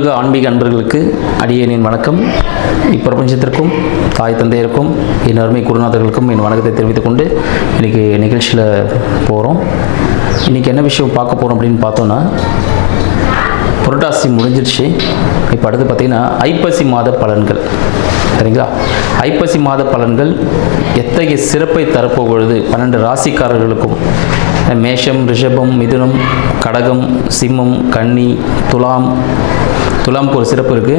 அனைத்துலக ஆன்மீக அன்பர்களுக்கு அடியேனின் வணக்கம். இப்பிரபஞ்சத்திற்கும் தாய் தந்தையருக்கும் என் அருமை குருநாதர்களுக்கும் என் வணக்கத்தை தெரிவித்துக் கொண்டு இன்றைக்கி நிகழ்ச்சியில் போகிறோம். இன்றைக்கி என்ன விஷயம் பார்க்க போகிறோம் அப்படின்னு பார்த்தோன்னா, புரட்டாசி முடிஞ்சிருச்சு. இப்போ அடுத்து பார்த்திங்கன்னா ஐப்பசி மாத பலன்கள். சரிங்களா? ஐப்பசி மாத பலன்கள் எத்தகைய சிறப்பை தரப்போகிறது 12 ராசிக்காரர்களுக்கும். மேஷம், ரிஷபம், மிதுனம், கடகம், சிம்மம், கன்னி, துலாமுக்கு ஒரு சிறப்பு இருக்குது.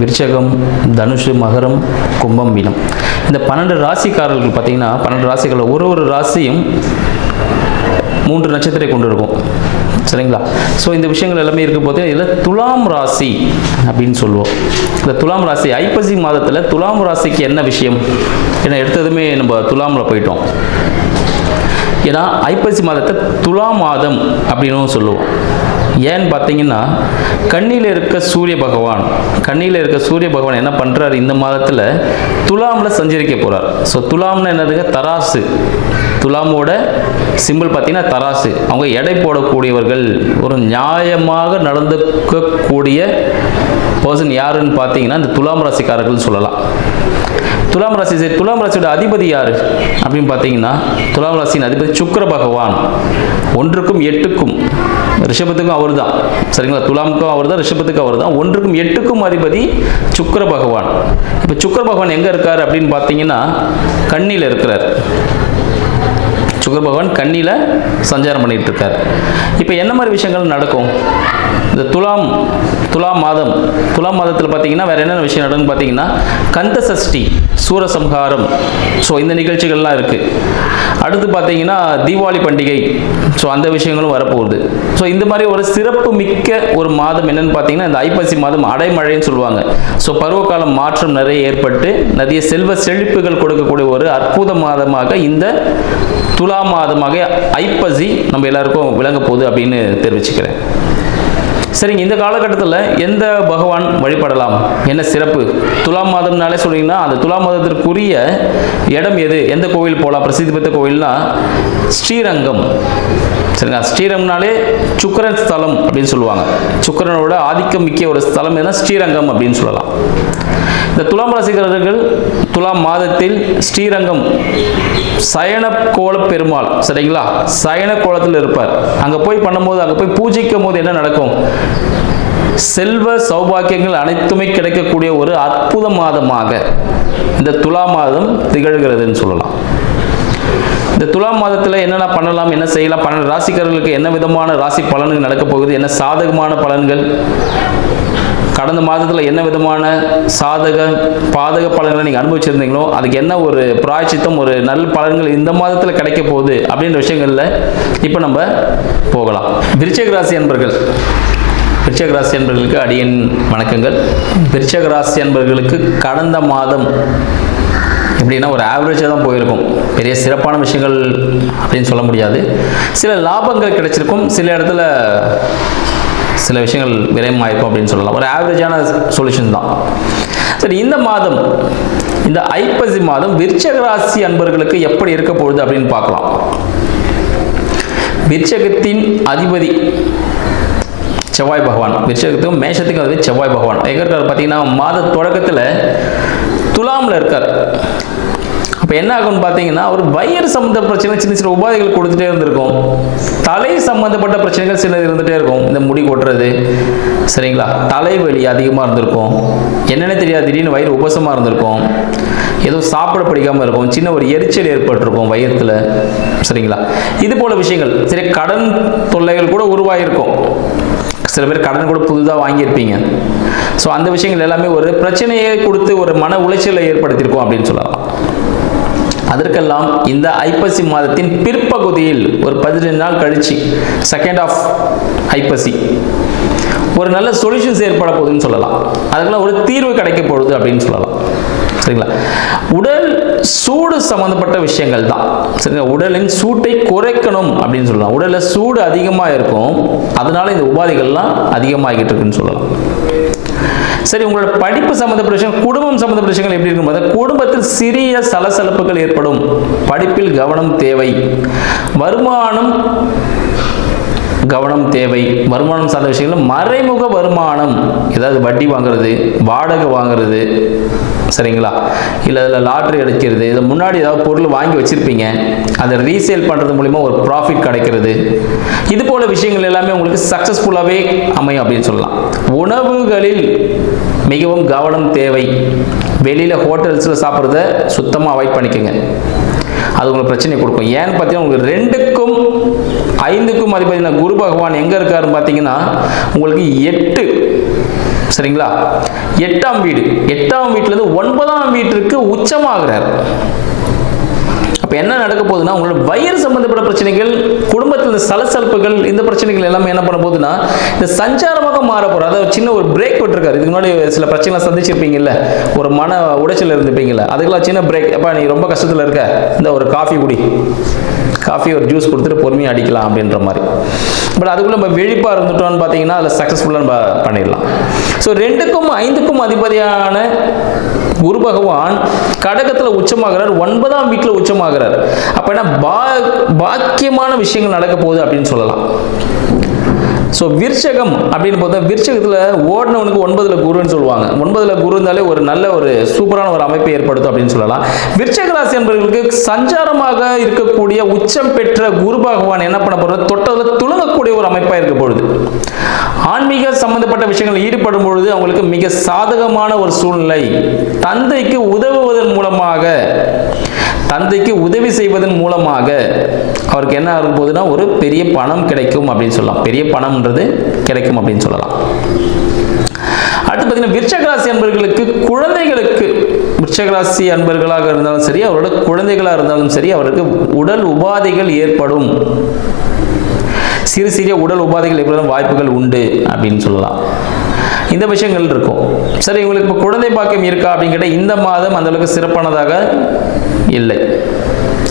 விருச்சகம், தனுஷு, மகரம், கும்பம், மீனம். இந்த 12 ராசிக்காரர்கள் பார்த்திங்கன்னா 12 ராசிகளில் ஒரு ராசியும் 3 நட்சத்திரத்தை கொண்டு இருக்கும். சரிங்களா? ஸோ இந்த விஷயங்கள் எல்லாமே இருக்கும் போது இதில் துலாம் ராசி அப்படின்னு சொல்லுவோம். இந்த துலாம் ராசி ஐப்பசி மாதத்தில் துலாம் ராசிக்கு என்ன விஷயம்? ஏன்னா எடுத்ததுமே நம்ம துலாமில் போயிட்டோம். ஏன்னா ஐப்பசி மாதத்தை துலா மாதம் அப்படின்னு சொல்லுவோம். ஏன்னு பார்த்தீங்கன்னா, கண்ணியில் இருக்க சூரிய பகவான் என்ன பண்ணுறாரு, இந்த மாதத்தில் துலாமில் சஞ்சரிக்க போகிறார். ஸோ துலாம்னு என்னதுங்க? தராசு. துலாமோட சிம்பிள் பார்த்தீங்கன்னா தராசு. அவங்க எடை போடக்கூடியவர்கள், ஒரு நியாயமாக நடந்துக்கக்கூடிய பர்சன் யாருன்னு பார்த்தீங்கன்னா இந்த துலாம் ராசிக்காரர்கள் சொல்லலாம். துலாம் ராசியோட அதிபதி யார் அப்படின்னு பார்த்தீங்கன்னா, துலாம் ராசியின் அதிபதி சுக்கிர பகவான். 1க்கும் 8க்கும், ரிஷபத்துக்கும் அவர் தான். சரிங்களா? துலாமுக்கும் அவர் தான், ரிஷபத்துக்கும் அவர் தான். 1க்கும் 8க்கும் அதிபதி சுக்கிர பகவான். இப்போ சுக்கிர பகவான் எங்கே இருக்கார் அப்படின்னு பார்த்தீங்கன்னா, கன்னியில் இருக்கிறார். சுக்கிர பகவான் கன்னியில் சஞ்சாரம் பண்ணிட்டு இருக்கார். இப்போ என்ன மாதிரி விஷயங்கள் நடக்கும் இந்த துலாம் மாதத்தில் பார்த்தீங்கன்னா வேறு என்னென்ன விஷயம் நடக்குன்னு பார்த்தீங்கன்னா, கந்த சஷ்டி, சூரசம்ஹாரம், ஸோ இந்த நிகழ்ச்சிகள்லாம் இருக்குது. அடுத்து பார்த்தீங்கன்னா தீபாவளி பண்டிகை, ஸோ அந்த விஷயங்களும் வரப்போகுது. ஸோ இந்த மாதிரி ஒரு சிறப்பு மிக்க ஒரு மாதம் என்னென்னு பார்த்தீங்கன்னா இந்த ஐப்பசி மாதம் அடைமழைன்னு சொல்லுவாங்க. ஸோ பருவகாலம் மாற்றம் நிறைய ஏற்பட்டு நிறைய செல்வ செழிப்புகள் கொடுக்கக்கூடிய ஒரு அற்புத மாதமாக இந்த துலா மாதமாக ஐப்பசி நம்ம எல்லாருக்கும் விளங்க போகுது அப்படின்னு தெரிவிச்சுக்கிறேன். சரிங்க, இந்த காலகட்டத்தில் எந்த பகவான் வழிபடலாம், என்ன சிறப்பு? துலாம் மாதம்னாலே சொன்னீங்கன்னா அந்த துலாம் மாதத்திற்குரிய இடம் எது, எந்த கோவில் போகலாம்? பிரசித்தி பெற்ற கோவில்னா ஸ்ரீரங்கம். சரிங்களா? ஸ்ரீரங்கம்னாலே சுக்கிரன் ஸ்தலம் அப்படின்னு சொல்லுவாங்க. சுக்கிரனோட ஆதிக்கம் மிக்க ஒரு ஸ்தலம் எதுனா ஸ்ரீரங்கம் அப்படின்னு சொல்லலாம். இந்த துலாம் ராசிக்காரர்கள் துலாம் மாதத்தில் ஸ்ரீரங்கம் சயன கோல பெருமாள், சரிங்களா, சயன கோலத்தில் இருப்பார். அங்கே போய் பூஜிக்கும் போது என்ன நடக்கும்? செல்வ சௌபாக்கியங்கள் அனைத்துமே கிடைக்கக்கூடிய ஒரு அற்புத மாதமாக இந்த துலா மாதம் திகழ்கிறதுன்னு சொல்லலாம். இந்த துலாம் மாதத்தில் என்னென்ன பண்ணலாம், என்ன செய்யலாம், 12 ராசிக்காரர்களுக்கு என்ன விதமான ராசி பலன்கள் நடக்க போகுது, என்ன சாதகமான பலன்கள், கடந்த மாதத்தில் என்ன விதமான பாதக பலன்களை நீங்கள் அனுபவிச்சிருந்தீங்களோ அதுக்கு என்ன ஒரு பிராயச்சித்தம், ஒரு நல்ல பலன்கள் இந்த மாதத்தில் கிடைக்க போகுது அப்படின்ற விஷயங்களில் இப்போ நம்ம போகலாம். விருச்சிக ராசி அன்பர்களுக்கு அடியேன் வணக்கங்கள். விருச்சிக ராசி அன்பர்களுக்கு கடந்த மாதம் எப்படின்னா ஒரு ஆவரேஜாக தான் போயிருக்கும். பெரிய சிறப்பான விஷயங்கள் அப்படின்னு சொல்ல முடியாது. சில லாபங்கள் கிடைச்சிருக்கும், சில இடத்துல சில விஷயங்கள் விரயமாயிருக்கும் அப்படின்னு சொல்லலாம். ஒரு ஆவரேஜான சொல்யூஷன் தான். சரி, இந்த ஐப்பசி மாதம் விருச்சிக ராசி அன்பர்களுக்கு எப்படி இருக்க போகுது அப்படின்னு பார்க்கலாம். விருச்சிகத்தின் அதிபதி செவ்வாய் பகவான். விருச்சிகத்துக்கும் மேஷத்துக்கும் அதிபதி செவ்வாய் பகவான் எங்க இருக்கார் பார்த்தீங்கன்னா, மாத தொடக்கத்தில் துலாமில் இருக்கார். அப்போ என்ன ஆகும்னு பார்த்தீங்கன்னா, ஒரு வயிறு சம்மந்த பிரச்சனை, சின்ன உபாதைகள் கொடுத்துட்டே இருந்திருக்கும். தலை சம்மந்தப்பட்ட பிரச்சனைகள் சில இருந்துகிட்டே இருக்கும். இந்த முடி கொட்டுறது, சரிங்களா, தலைவலி அதிகமாக இருந்திருக்கும். என்னென்ன தெரியாது, திடீர்னு வயிறு உபசமாக இருந்திருக்கும். ஏதோ சாப்பிட பிடிக்காமல் இருக்கும். சின்ன ஒரு எரிச்சல் ஏற்பட்டிருக்கும் வயிற்றுல. சரிங்களா? இது போல விஷயங்கள். சரி, கடன் தொல்லைகள் கூட உருவாகிருக்கும். சில பேர் கடன் கூட புதுதாக வாங்கியிருப்பீங்க. ஸோ அந்த விஷயங்கள் எல்லாமே ஒரு பிரச்சனையை கொடுத்து ஒரு மன உளைச்சலை ஏற்படுத்தியிருக்கோம் அப்படின்னு சொல்லலாம். அதற்கெல்லாம் இந்த ஐப்பசி மாதத்தின் பிற்பகுதியில் ஒரு 15 நாள் கழிச்சு, செகண்ட் ஆஃப் ஐப்பசி, ஒரு நல்ல சொல்யூஷன்ஸ் ஏற்பட போகுதுன்னு சொல்லலாம். அதுக்கெல்லாம் ஒரு தீர்வு கிடைக்க போகுது அப்படின்னு சொல்லலாம். சரிங்களா? உடல் சூடு சம்பந்தப்பட்ட விஷயங்கள் தான். சரிங்களா? உடலின் சூட்டை குறைக்கணும் அப்படின்னு சொல்லலாம். உடலில் சூடு அதிகமாக இருக்கும், அதனால இந்த உபாதைகள்லாம் அதிகமாகிட்டு இருக்குன்னு சொல்லலாம். சரி, உங்களோட படிப்பு சம்பந்தப்பட்ட விஷயம், குடும்பம் சம்பந்தப்பட்ட விஷயங்கள் எப்படி இருக்கும்? குடும்பத்தில் சிறிய சலசலப்புகள் ஏற்படும். படிப்பில் கவனம் தேவை. வருமானம் கவனம் தேவை. வருமானம் சார்ந்த விஷயங்கள் மறைமுக வருமானம், ஏதாவது வட்டி வாங்குறது, வாடகை வாங்குறது, சரிங்களா, இல்லை அதில் லாட்ரி அடிக்கிறது, இதை முன்னாடி ஏதாவது பொருள் வாங்கி வச்சுருப்பீங்க, அதை ரீசேல் பண்ணுறது மூலிமா ஒரு ப்ராஃபிட் கிடைக்கிறது, இது போல விஷயங்கள் எல்லாமே உங்களுக்கு சக்ஸஸ்ஃபுல்லாகவே அமையும் அப்படின்னு சொல்லலாம். உணவுகளில் மிகவும் கவனம் தேவை. வெளியில் ஹோட்டல்ஸில் சாப்பிட்றத சுத்தமாக அவாய்ட் பண்ணிக்கோங்க, அது உங்களுக்கு பிரச்சனை கொடுக்கும். ஏன்னு பார்த்தீங்கன்னா உங்களுக்கு 2க்கும் 5க்கும் அதிபதியான குரு பகவான் எங்கே இருக்காருன்னு பார்த்தீங்கன்னா உங்களுக்கு 8, சரிங்களா, 8ஆம் வீடு, 8ஆம் வீட்டிலேருந்து 9ஆம் வீட்டிற்கு உச்சமாகிறார். அப்போ என்ன நடக்க போகுதுன்னா உங்களோட வயிறு சம்பந்தப்பட்ட பிரச்சனைகள், குடும்பத்தில் இந்த சலசலப்புகள், இந்த பிரச்சனைகள் எல்லாமே என்ன பண்ண போகுதுன்னா இந்த சஞ்சாரமாக மாற போகிற, அதாவது சின்ன ஒரு பிரேக் விட்டுருக்காரு. இதுக்கு முன்னாடி சில பிரச்சனைகளை சந்திச்சிருப்பீங்கல்ல, ஒரு மன உடைச்சல் இருந்துப்பீங்கல்ல, அதுக்கெல்லாம் சின்ன பிரேக். அப்போ நீ ரொம்ப கஷ்டத்தில் இருக்க, இந்த ஒரு காஃபி குடி, காஃபி ஒரு ஜூஸ் கொடுத்துட்டு பொறுமையாக அடிக்கலாம் அப்படின்ற மாதிரி. பட் அதுக்குள்ளே நம்ம விழிப்பாக இருந்துட்டோம்னு பார்த்தீங்கன்னா அதில் சக்ஸஸ்ஃபுல்லாக நம்ம பண்ணிடலாம். ஸோ 2க்கும் 5க்கும் அதிபதியான குரு பகவான் கடகத்தில் உச்சமாகிறார், 9ஆம் வீட்டில் உச்சமாகிறார். அப்போ என்ன பாக்கியமான விஷயங்கள் நடக்க போகுது அப்படின்னு சொல்லலாம். ஸோ விருச்சகம் அப்படின்னு பார்த்தா விருச்சகத்தில் ஓடினவனுக்கு 9ல் குருன்னு சொல்லுவாங்க. 9ல் குரு இருந்தாலே ஒரு நல்ல ஒரு சூப்பரான ஒரு அமைப்பை ஏற்படுத்தும் அப்படின்னு சொல்லலாம். விருச்சக ராசி என்பவர்களுக்கு சஞ்சாரமாக இருக்கக்கூடிய உச்சம் பெற்ற குரு பகவான் என்ன பண்ண போறது, தொட்டதில் துளங்கக்கூடிய ஒரு அமைப்பாக இருக்க பொழுது, ஆன்மீக சம்பந்தப்பட்ட விஷயங்கள் ஈடுபடும் பொழுது அவங்களுக்கு மிக சாதகமான ஒரு சூழ்நிலை. தந்தைக்கு உதவுவதன் மூலமாக, தந்தைக்கு உதவி செய்வதன் மூலமாக அவருக்கு என்ன ஆகும் போதுன்னா ஒரு பெரிய பணம் கிடைக்கும் அப்படின்னு சொல்லலாம். பெரிய பணம்ன்றது கிடைக்கும் அப்படின்னு சொல்லலாம். அடுத்து பார்த்தீங்கன்னா விருச்சக ராசி அன்பர்களுக்கு குழந்தைகளுக்கு, விருச்சக ராசி அன்பர்களாக இருந்தாலும் சரி, அவரோட குழந்தைகளாக இருந்தாலும் சரி, அவருக்கு உடல் உபாதைகள் ஏற்படும். சிறு சிறிய உடல் உபாதைகள் ஏற்படும் வாய்ப்புகள் உண்டு அப்படின்னு சொல்லலாம். இந்த விஷயங்கள் இருக்கும். சரி, உங்களுக்கு இப்போ குழந்தை பாக்கியம் இருக்கா அப்படின்னு கேட்டால் இந்த மாதம் அந்த அளவுக்கு சிறப்பானதாக இல்லை.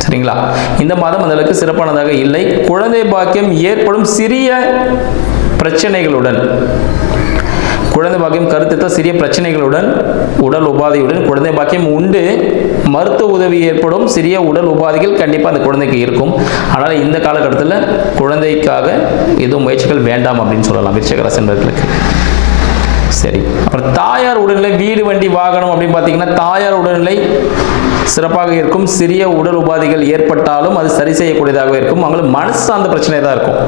சரிங்களா, இந்த மாதம் அந்த அளவுக்கு சிறப்பானதாக இல்லை. குழந்தை பாக்கியம் ஏற்படும் சிறிய பிரச்சனைகளுடன், குழந்தை பாக்கியம் கருத்து சிறிய பிரச்சனைகளுடன், உடல் உபாதையுடன் குழந்தை பாக்கியம் உண்டு. மருத்துவ உதவி ஏற்படும் சிறிய உடல் உபாதைகள் கண்டிப்பாக அந்த குழந்தைக்கு இருக்கும். ஆனால் இந்த காலகட்டத்தில் குழந்தைக்காக எதுவும் முயற்சிகள் வேண்டாம் அப்படின்னு சொல்லலாம் விருச்சிக ராசி என்பவர்களுக்கு. சரி, அப்புறம் தாயார் உடல்நிலை, வீடு வண்டி வாகனம் அப்படின்னு பார்த்தீங்கன்னா தாயார் உடல்நிலை சிறப்பாக இருக்கும். சிறிய உடல் உபாதைகள் ஏற்பட்டாலும் அது சரி செய்யக்கூடியதாக இருக்கும். அவங்களுக்கு மனசு சார்ந்த பிரச்சனை தான் இருக்கும்.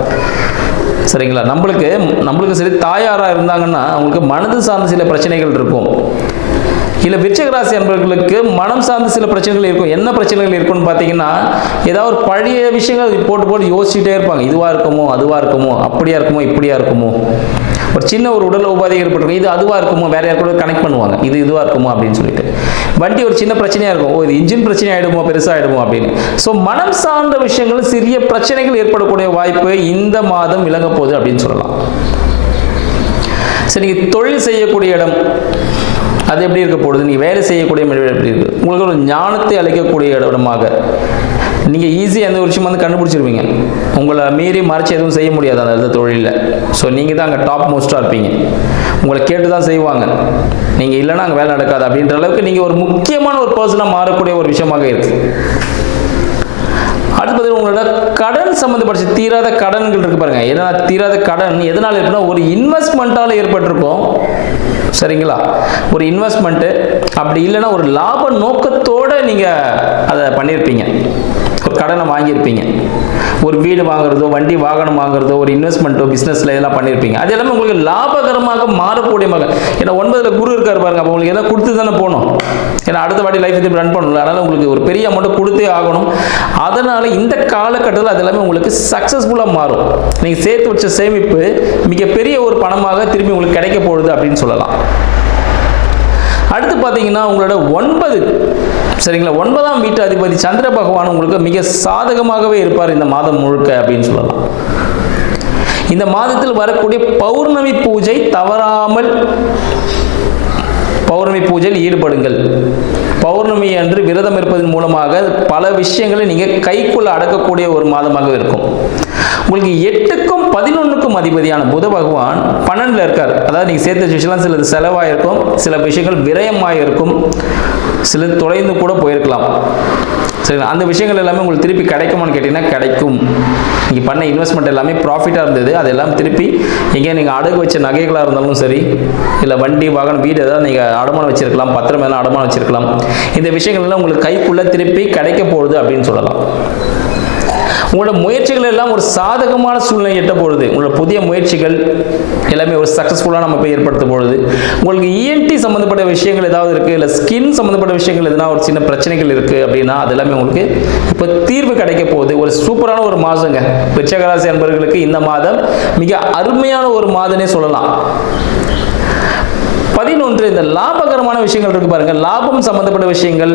சரிங்களா, நம்மளுக்கு சரி தாயாராக இருந்தாங்கன்னா அவங்களுக்கு மனது சார்ந்த சில பிரச்சனைகள் இருக்கும். இல்லை விருச்சிக ராசி அன்பர்களுக்கு மனம் சார்ந்த சில பிரச்சனைகள் இருக்கும். என்ன பிரச்சனைகள் இருக்குன்னு பார்த்தீங்கன்னா ஏதாவது ஒரு பழைய விஷயங்கள் போட்டு யோசிச்சுட்டே இருப்பாங்க. இதுவாக இருக்குமோ, அதுவாக இருக்குமோ, அப்படியா இருக்குமோ, இப்படியா இருக்குமோ. ஒரு சின்ன ஒரு உடல் உபாதை ஏற்பட்டிருக்கும், இது அதுவாக இருக்குமோ, வேற யார் கூட கனெக்ட் பண்ணுவாங்க, இது இதுவாக இருக்குமோ அப்படின்னு சொல்லிட்டு. வண்டி ஒரு சின்ன பிரச்சனையாக இருக்கும், இது இன்ஜின் பிரச்சனை ஆகிடுமோ, பெருசாகிடுமோ அப்படின்னு. ஸோ மனம் சார்ந்த விஷயங்கள் சிறிய பிரச்சனைகள் ஏற்படக்கூடிய வாய்ப்பு இந்த மாதம் விளங்க போகுது அப்படின்னு சொல்லலாம். சரி, நீங்கள் தொழில் செய்யக்கூடிய இடம் அது எப்படி இருக்க போகுது, நீங்கள் வேலை செய்யக்கூடிய இடம் எப்படி இருக்குது, உங்களுக்கு ஒரு ஞானத்தை அளிக்கக்கூடிய இடமாக நீங்கள் ஈஸியாக எந்த ஒரு விஷயம் வந்து கண்டுபிடிச்சிருவீங்க. உங்களை மீறி மறைச்சி எதுவும் செய்ய முடியாது அந்த தொழிலில். ஸோ நீங்கள் தான் அங்கே டாப் மோஸ்ட்டாக இருப்பீங்க. உங்களை கேட்டு தான் செய்வாங்க, நீங்கள் இல்லைன்னா அங்கே வேலை நடக்காது அப்படின்ற அளவுக்கு நீங்கள் ஒரு முக்கியமான ஒரு பர்சனாக மாறக்கூடிய ஒரு விஷயமாக இருக்குது. அடுத்து பார்த்தீங்கன்னா உங்களோட கடன் சம்மந்தப்பட்ட தீராத கடன்கள் இருக்கு பாருங்க. ஏன்னா தீராத கடன் எதனால் ஏற்படுனா ஒரு இன்வெஸ்ட்மெண்ட்டால் ஏற்பட்டிருக்கும். சரிங்களா, ஒரு இன்வெஸ்ட்மெண்ட்டு, அப்படி இல்லைன்னா ஒரு லாப நோக்கத்தோடு நீங்கள் அதை பண்ணியிருப்பீங்க. ஒரு கடனை வாங்கியிருப்பீங்க, ஒரு வீடு வாங்குறதோ, வண்டி வாகனம் வாங்குறதோ, ஒரு இன்வெஸ்ட்மெண்ட்டோ, பிஸ்னஸில் இதெல்லாம் பண்ணியிருப்பீங்க. அது எல்லாமே உங்களுக்கு லாபகரமாக மாறக்கூடிய மகன். ஏன்னா 9ல் குரு இருக்கார் பாருங்க, அப்போ உங்களுக்கு எதாவது கொடுத்து தானே போகணும். ஏன்னா அடுத்த வாட்டி லைஃப் திருப்பி ரன் பண்ணல, அதனால் உங்களுக்கு ஒரு பெரிய அமௌண்ட்டை கொடுத்தே ஆகணும். அதனால் இந்த காலகட்டத்தில் அது எல்லாமே உங்களுக்கு சக்ஸஸ்ஃபுல்லாக மாறும். நீங்கள் சேர்த்து வச்ச சேமிப்பு மிகப்பெரிய ஒரு பணமாக திருப்பி உங்களுக்கு கிடைக்க போகுது அப்படின்னு சொல்லலாம். அடுத்து பார்த்தீங்கன்னா உங்களோட 9, சரிங்களா, 9ஆம் வீட்டு அதிபதி சந்திர பகவான் உங்களுக்கு மிக சாதகமாகவே இருப்பார் இந்த மாதம் முழுக்க அப்படின்னு சொல்லலாம். இந்த மாதத்தில் வரக்கூடிய பௌர்ணமி பூஜை தவறாமல் பௌர்ணமி பூஜையில் ஈடுபடுங்கள். பௌர்ணமி அன்று விரதம் இருப்பதன் மூலமாக பல விஷயங்களை நீங்கள் கைக்குள்ள அடக்கக்கூடிய ஒரு மாதமாக இருக்கும். உங்களுக்கு 8க்கும் 11க்கும் 6ஆம் அதிபதியான புத பகவான் 12ல் இருக்கார். அதாவது நீங்கள் சேர்த்த விஷயம்லாம் சிலது செலவாயிருக்கும், சில விஷயங்கள் விரயமாயிருக்கும், சில தொலைந்து கூட போயிருக்கலாம். சரிங்களா? அந்த விஷயங்கள் எல்லாமே உங்களுக்கு திருப்பி கிடைக்குமான்னு கேட்டிங்கன்னா கிடைக்கும். நீங்கள் பண்ண இன்வெஸ்ட்மெண்ட் எல்லாமே ப்ராஃபிட்டாக இருந்தது, அது எல்லாம் திருப்பி எங்கேயா நீங்கள் அடகு வச்ச நகைகளாக இருந்தாலும் சரி, இல்லை வண்டி வாகனம் வீடு ஏதாவது நீங்கள் அடமானம் வச்சிருக்கலாம், பத்திரம் எல்லாம் அடமானம் வச்சிருக்கலாம். இந்த விஷயங்கள்லாம் உங்களுக்கு கைக்குள்ளே திருப்பி கிடைக்க போகுது அப்படின்னு சொல்லலாம். உங்களோட முயற்சிகள் எல்லாம் ஒரு சாதகமான சூழ்நிலை எட்ட பொழுது, உங்களோட புதிய முயற்சிகள் எல்லாமே ஒரு சக்ஸஸ்ஃபுல்லாக நம்ம போய் ஏற்படுத்த பொழுது, உங்களுக்கு இஎன்டி சம்மந்தப்பட்ட விஷயங்கள் ஏதாவது இருக்குது, இல்லை ஸ்கின் சம்மந்தப்பட்ட விஷயங்கள் எதுனா ஒரு சின்ன பிரச்சனைகள் இருக்குது அப்படின்னா அது எல்லாமே உங்களுக்கு இப்போ தீர்வு கிடைக்க போகுது. ஒரு சூப்பரான ஒரு மாதங்க விருச்சிக ராசி அன்பர்களுக்கு. இந்த மாதம் மிக அருமையான ஒரு மாதமே சொல்லலாம். 11 இந்த லாபகரமான விஷயங்கள் இருக்கு பாருங்க. லாபம் சம்பந்தப்பட்ட விஷயங்கள்,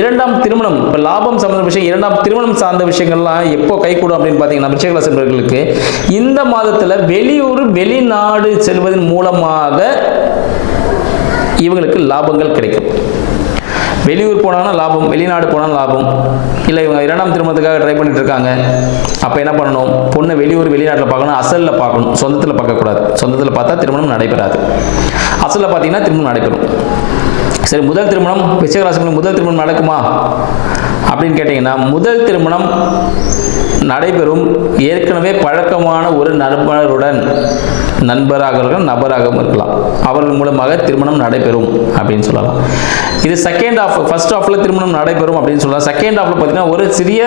இரண்டாம் திருமணம், இப்போ லாபம் சம்பந்தப்பட்ட விஷயம், இரண்டாம் திருமணம் சார்ந்த விஷயங்கள்லாம் எப்போ கைகூடும் அப்படின்னு பார்த்தீங்கன்னா விருச்சிக ராசி அன்பர்களுக்கு இந்த மாதத்தில் வெளியூர் வெளிநாடு செல்வதன் மூலமாக இவங்களுக்கு லாபங்கள் கிடைக்கும். வெளியூர் போனாலும் லாபம், வெளிநாடு போனாலும் லாபம். இல்லை இவங்க இரண்டாம் திருமணத்துக்காக ட்ரை பண்ணிட்டு இருக்காங்க, அப்போ என்ன பண்ணணும்? பொண்ணை வெளியூர் வெளிநாட்டில் பார்க்கணும், அசலில் பார்க்கணும், சொந்தத்தில் பார்க்கக்கூடாது. சொந்தத்தில் பார்த்தா திருமணம் நடைபெறாது, அசலில் பார்த்தீங்கன்னா திருமணம் நடைபெறும். சரி, முதல் திருமணம் விருச்சிக ராசிக்கு முதல் திருமணம் நடக்குமா அப்படின்னு கேட்டிங்கன்னா முதல் திருமணம் நடைபெறும் ஏற்கனவே பழக்கமான ஒரு நண்பருடன், நண்பராக இருக்கலாம், நபராகவும் இருக்கலாம், அவர்கள் மூலமாக திருமணம் நடைபெறும் அப்படின்னு சொல்லலாம். இது செகண்ட் ஹாஃப். ஃபர்ஸ்ட் ஹாஃப்ல திருமணம் நடைபெறும் அப்படின்னு சொல்லலாம். செகண்ட் ஹாஃப்ல பார்த்தீங்கன்னா ஒரு சிறிய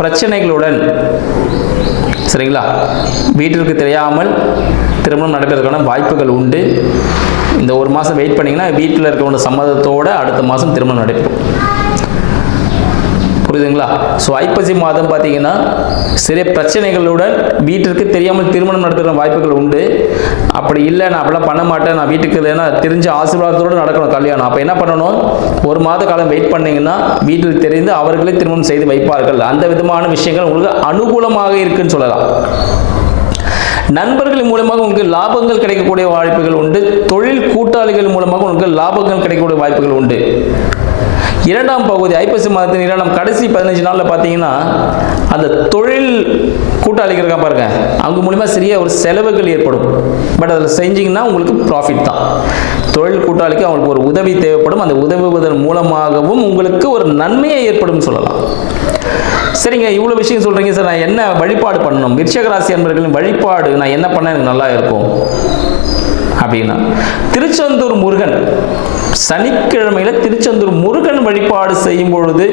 பிரச்சனைகளுடன், சரிங்களா, வீட்டிற்கு தெரியாமல் திருமணம் நடைபெறதுக்கான வாய்ப்புகள் உண்டு. இந்த ஒரு மாதம் வெயிட் பண்ணிங்கன்னா வீட்டில் இருக்கிறவங்க சம்மதத்தோடு அடுத்த மாதம் திருமணம் நடைபெறும். புரியுதுங்களா? ஸோ ஐப்பசி மாதம் பார்த்தீங்கன்னா சிறிய பிரச்சனைகளுடன் வீட்டிற்கு தெரியாமல் திருமணம் நடத்துகிற வாய்ப்புகள் உண்டு. அப்படி இல்லை, நான் அப்படிலாம் பண்ண மாட்டேன், நான் வீட்டுக்கு ஏன்னா தெரிஞ்ச ஆசீர்வாதத்தோடு நடக்கணும் கல்யாணம், அப்போ என்ன பண்ணணும்? ஒரு மாத காலம் வெயிட் பண்ணிங்கன்னா வீட்டில் தெரிந்து அவர்களே திருமணம் செய்து வைப்பார்கள். அந்த விதமான விஷயங்கள் உங்களுக்கு அனுகூலமாக இருக்குன்னு சொல்லலாம். நண்பர்கள் மூலமாக உங்களுக்கு லாபங்கள் கிடைக்கக்கூடிய வாய்ப்புகள் உண்டு. தொழில் கூட்டாளிகள் மூலமாக உங்களுக்கு லாபங்கள் கிடைக்கக்கூடிய வாய்ப்புகள் உண்டு. இரண்டாம் பகுதி ஐப்பசி மாதத்தின் இரண்டாம் கடைசி 15 நாளில் பார்த்தீங்கன்னா அந்த தொழில் கூட்டாளிகள் இருக்கா பாருங்க, அவங்க மூலிமா சிறிய ஒரு செலவுகள் ஏற்படும். பட் அதில் செஞ்சிங்கன்னா உங்களுக்கு ப்ராஃபிட் தான். தொழில் கூட்டாளிக்கு அவங்களுக்கு ஒரு உதவி தேவைப்படும், அந்த உதவுவதன் மூலமாகவும் உங்களுக்கு ஒரு நன்மையை ஏற்படும் சொல்லலாம். சரிங்க, இவ்வளோ விஷயம் சொல்கிறீங்க சார், நான் என்ன வழிபாடு பண்ணணும்? விருச்சிக ராசி அன்பர்களின் வழிபாடு நான் என்ன பண்ண எனக்கு நல்லா இருக்கும் அப்படின்னா திருச்செந்தூர் முருகன், சனிக்கிழமையில திருச்செந்தூர் முருகன் வழிபாடு செய்யும் பொழுது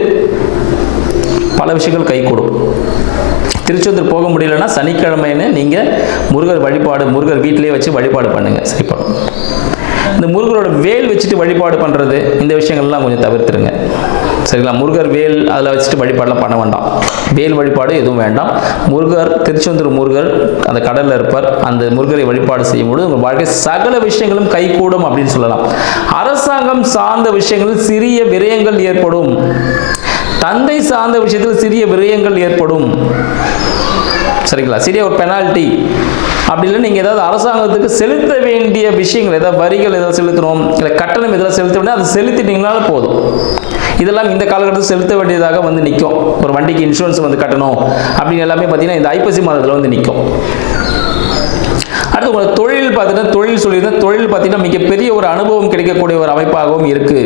பல விஷயங்கள் கைகூடும். திருச்செந்தூர் போக முடியலன்னா சனிக்கிழமைன்னு நீங்கள் முருகர் வழிபாடு, முருகர் வீட்டிலேயே வச்சு வழிபாடு பண்ணுங்க, சரிப்படும். இந்த முருகரோட வேல் வச்சுட்டு வழிபாடு பண்ணுறது, இந்த விஷயங்கள்லாம் கொஞ்சம் தவிர்த்துருங்க, சரிங்களா? முருகர் வேல் அதில் வச்சுட்டு வழிபாடெல்லாம் பண்ண வேண்டாம். வேல் வழிபாடு எதுவும் வேண்டாம். முருகர், திருச்செந்தூர் முருகர் அந்த கடலில் இருப்பார், அந்த முருகரை வழிபாடு செய்யும்போது உங்கள் வாழ்க்கை சகல விஷயங்களும் கைகூடும் அப்படின்னு சொல்லலாம். அரசாங்கம் சார்ந்த விஷயங்களில் சிறிய விரயங்கள் ஏற்படும். தந்தை சார்ந்த விஷயத்தில் சிறிய விரயங்கள் ஏற்படும், சரிங்களா? சிறிய ஒரு பெனால்ட்டி அப்படி இல்லை, நீங்கள் ஏதாவது அரசாங்கத்துக்கு செலுத்த வேண்டிய விஷயங்கள், ஏதாவது வரிகள் ஏதாவது செலுத்தணும், இல்லை கட்டணம் எதாவது செலுத்த வேண்டிய அதை செலுத்திட்டீங்கனாலும் போதும். இதெல்லாம் இந்த காலகட்டத்தில் செலுத்த வேண்டியதாக வந்து நிற்கும். ஒரு வண்டிக்கு இன்சூரன்ஸ் வந்து கட்டணும் அப்படின்னு எல்லாமே பார்த்தீங்கன்னா இந்த ஐப்பசி மாதத்தில் வந்து நிற்கும். அடுத்து உங்களுக்கு தொழில் பார்த்தீங்கன்னா, தொழில் சொல்லியிருந்தேன், தொழில் பார்த்தீங்கன்னா மிகப்பெரிய ஒரு அனுபவம் கிடைக்கக்கூடிய ஒரு அமைப்பாகவும் இருக்குது.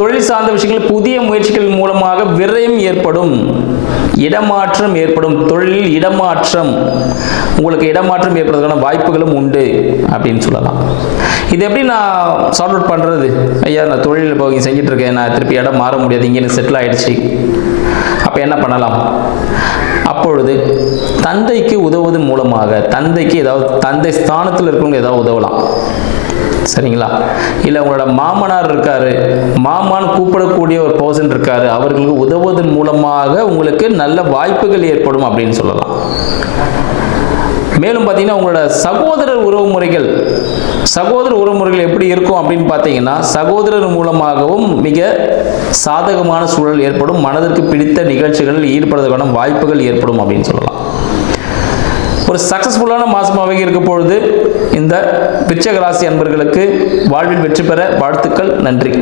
தொழில் சார்ந்த விஷயங்கள் புதிய முயற்சிகள் மூலமாக விரயம் ஏற்படும், இடமாற்றம் ஏற்படும். தொழில் இடமாற்றம், உங்களுக்கு இடமாற்றம் ஏற்படுறதுக்கான வாய்ப்புகளும் உண்டு அப்படின்னு சொல்லலாம். இது எப்படி நான் சார்ட் அவுட் பண்ணுறது? ஐயா, நான் தொழில் இப்போ இங்கே செஞ்சுட்டு இருக்கேன், நான் திருப்பி இடம் மாற முடியாது, இங்கே எனக்கு செட்டில் ஆகிடுச்சு, அப்போ என்ன பண்ணலாம்? அப்பொழுது தந்தைக்கு உதவுவதன் மூலமாக, தந்தைக்கு ஏதாவது, தந்தை ஸ்தானத்தில் இருக்கவங்க ஏதாவது உதவலாம், சரிங்களா? இல்லை உங்களோட மாமனார் இருக்காரு, மாமான்னு கூப்பிடக்கூடிய ஒரு பர்சன் இருக்காரு, அவர்களுக்கு உதவுவதன் மூலமாக உங்களுக்கு நல்ல வாய்ப்புகள் ஏற்படும் அப்படின்னு சொல்லலாம். மேலும் பார்த்தீங்கன்னா உங்களோட சகோதரர் உறவுமுறைகள், சகோதர உறவுமுறைகள் எப்படி இருக்கும் அப்படின்னு பார்த்தீங்கன்னா சகோதரர் மூலமாகவும் மிக சாதகமான சூழல் ஏற்படும், மனதிற்கு பிடித்த நிகழ்ச்சிகளில் ஈடுபடுவதற்கான வாய்ப்புகள் ஏற்படும் அப்படின்னு சொல்லலாம். ஒரு சக்சஸ்ஃபுல்லான மாசமாக இருக்க பொழுது இந்த விருச்சிக ராசி அன்பர்களுக்கு வாழ்வில் வெற்றி பெற வாழ்த்துக்கள். நன்றி.